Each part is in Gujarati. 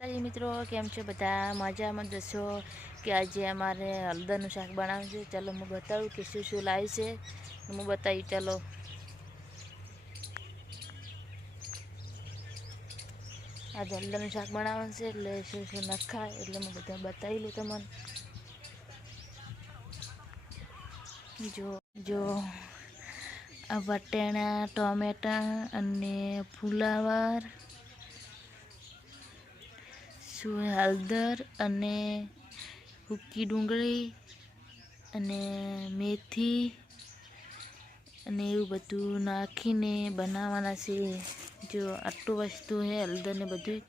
તારી મિત્રો, કેમ છો બધા? મજામાં જશો કે આજે અમારે હળદરનું શાક બનાવ્યું છે. ચાલો હું બતાવું કે શું શું લાવ્યું છે. હું બતાવી, ચાલો. આજે હળદરનું શાક બનાવવાનું છે, એટલે શું શું નખાય એટલે હું બધા બતાવી લઉં તમને. જો જો. આ વટેણા, ટોમેટા અને ફુલાવર શું હળદર અને સૂકી ડુંગળી અને મેથી અને એવું બધું નાખીને બનાવવાના છે. જો આટલું વસ્તુ છે, હળદરને બધું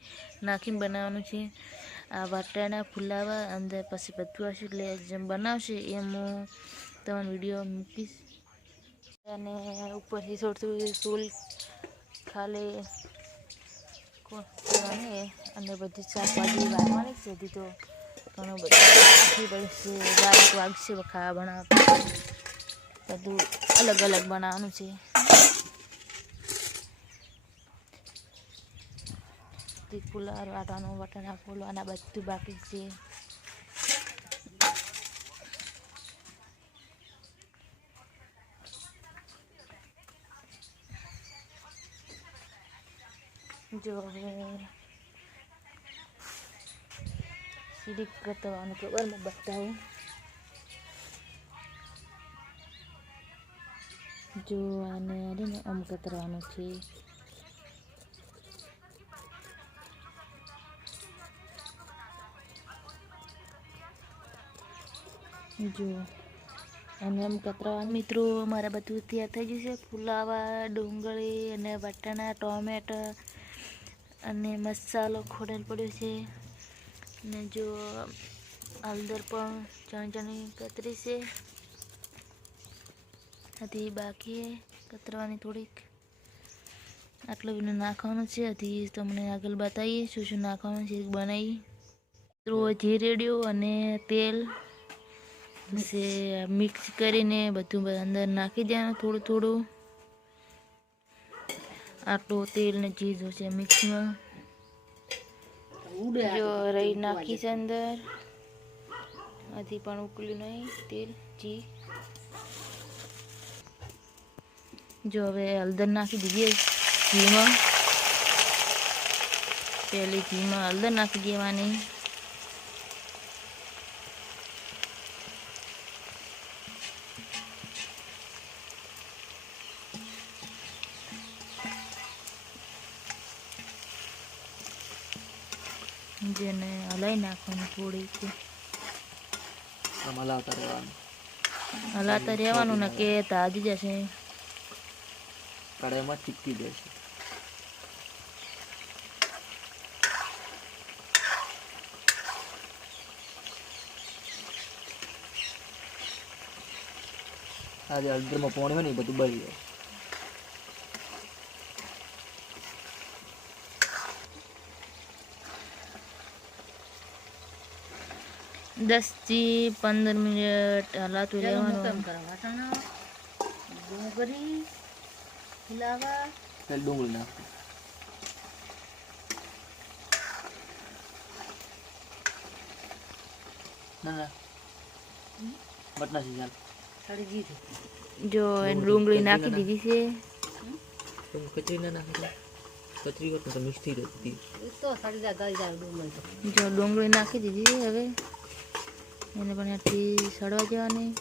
નાખીને બનાવવાનું છે. આ વાટાણા ફુલાવા અંદર પછી બધું હશે એટલે જેમ બનાવશે એમ હું તમારો વીડિયો મૂકીશ. અને ઉપરથી થોડું સોલ ખાલી કોને અને બધી શાકભાજી વાળવાની છે હજી તો ઘણું બધું નાખવી પડશે બારીક વાગશે ખાવા બનાવતા બધું અલગ અલગ બનાવવાનું છે. ફુલાર વાટવાનું વટાણા, ફૂલવાના, બધું બાકી છે. જો હવે સીડી કરવાનું ખબર મેં બતાવું જો આને છે ને આમ કતરવાનું છે જો અને એમ કતરવાનું મિત્રો મારે બધું તૈયાર થઈ ગયું છે ફુલાવા ડુંગળી અને વટાણા ટોમેટો અને મસાલો ખોડેલ પડ્યો છે. અને જો હળદર પણ ચણચણી ચણી કતરી છે. હજી બાકી કતરવાની થોડીક આટલું બધું નાખવાનું છે. હજી તમને આગળ બતાવીએ શું શું નાખવાનું છે. બનાવી. તો જે રેડિયો અને તેલ. મિક્સ કરીને બધું અંદર નાખી દેવાનું થોડું થોડું. આટલું તેલ ને ચીઝ છે મિક્સમાં. જો રહી નાખી છે અંદર. હજી પણ ઉકળ્યું નહીં તેલ જી જો હવે હળદર નાખી દીધી ઘીમાં. પહેલી ઘીમાં હળદર નાખી દેવાની. જેને હલાઈ નાખવાનું થોડીક લાવતા રહેવાનું. હલાતા રહેવાનું ને કે તાજી જશે. કડાઈમાં ચીકી જશે આજે અડધરમાં પોણી હોય ને બધું બળી જાય. દસથી પંદર મિનિટ હલાતું રહેવાનું. ડુંગળી ફુલાવા. ડુંગળી નાખી. જો એ ડુંગળી નાખી દીધી છે. કચરી ના નાખી કચરી મિક્સ થઈ જતી એ તો સળી જાય ગળી જાય ડુંગળી જો ડુંગળી નાખી દીધી હવે. એને પણ આટલી સડવા જવાની.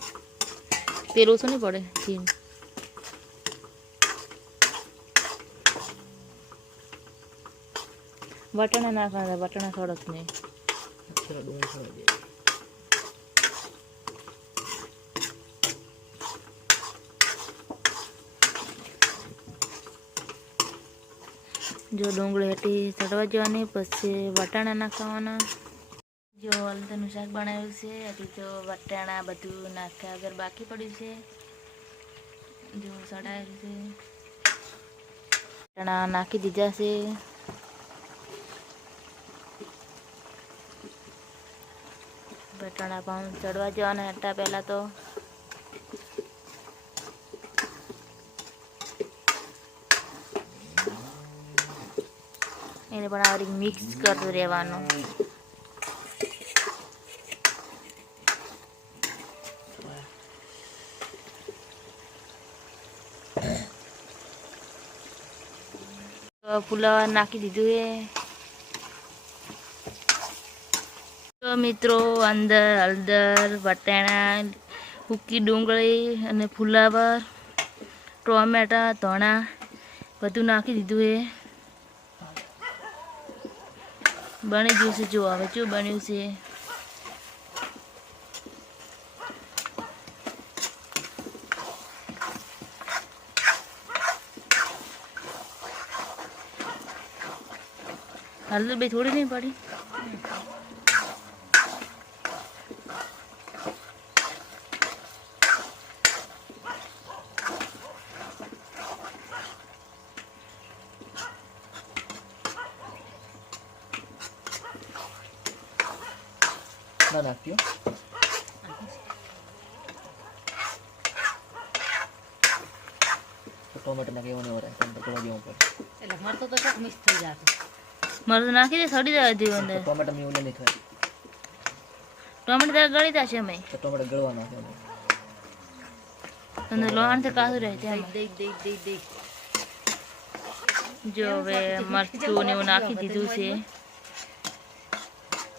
તેલ ઓછું નહીં પડે ઘી. વટાણા નાખવાના વટાણા સડક નહીં જો ડુંગળી હતી ચડવા જવાની પછી વટાણા નાખવાના. જો હળદરનું શાક બનાવ્યું છે, હજી તો વટાણા, બધું નાખ્યા વગર બાકી પડ્યું છે. જો સડાયેલું છે. વટાણા નાખી દીધા છે. વટાણા પણ ચડવા જવાના હતા પહેલાં તો. એને પણ આ મિક્સ કરતું રહેવાનું. ફુલાવા નાખી દીધું એ. તો મિત્રો, અંદર હળદર, વટાણા સૂકી ડુંગળી અને ફુલાવર, ટોમેટા, ધણા બધું નાખી દીધું એ. બની ગયું છે જો હવે શું બન્યું છે. હળદર બે થોડી નહીં પડી. ના કેવું ટોમેટો નાખી એવો નહીં હોય ટોમેટો ગળવા દેવું પડે. એટલે મરતો તો મિક્સ થઈ જતો મરદ નાખી દે સડી જાય દે અંદર. ટોમેટો મે ઓલે નહીં ટોમેટો તારે ગળી અમે તો ટોમેટો ગળવા નાખવાનું અને લોહાણથી કાઢું રહે તેમાં દઈ દઈ દઈ દઈ જો હવે મરચું ને એવું નાખી દીધું છે.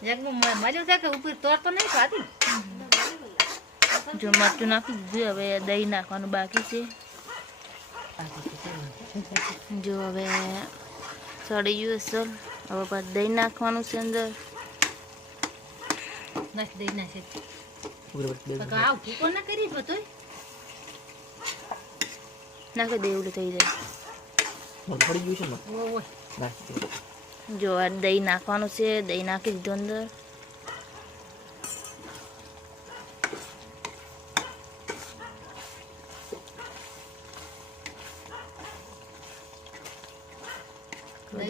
જંગમાં મ- મળ્યું છે કે ઉપર તોર તો નહીં ખાધી? જો મરચું નાખી દીધું હવે દહીં નાખવાનું બાકી છે જો હવે સડી ગયું અસલ. હવે પાછું દહીં નાખવાનું છે અંદર. નાખ. દહીં નાખે આવ ભૂકો ના કરી બધું નાખી દે એવું થઈ જાય. મગફળી ગયું છે જો આ દહીં નાખવાનું છે દહીં નાખી દીધું અંદર.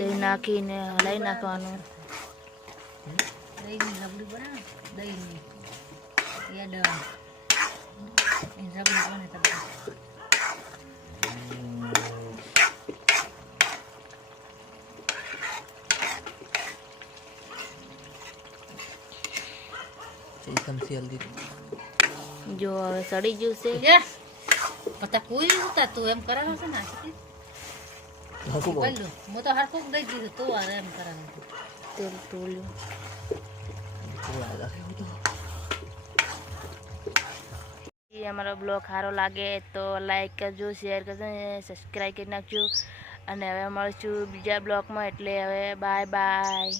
દહીં નાખીને હલાવી નાખવાનું દહીંની રબડી બનાવે દહીંની યાદ એની રબડી બને તમે એક ચમચી હલ્દી જો હવે સડી ગયું છે યસ પતા કોઈ નતા તું એમ કરાવે છે ને આશીષ? નાખું હું તો હરખું દઈ દીધું તું આરે એમ કરાવે તેલ તોલ્યું. થોડા નાખ્યું તો એ અમારો બ્લોગ સારો લાગે તો લાઈક કરજો શેર કરજો અને સબસ્ક્રાઈબ કરી નાખજો. અને હવે મળશું બીજા બ્લોગમાં એટલે હવે બાય બાય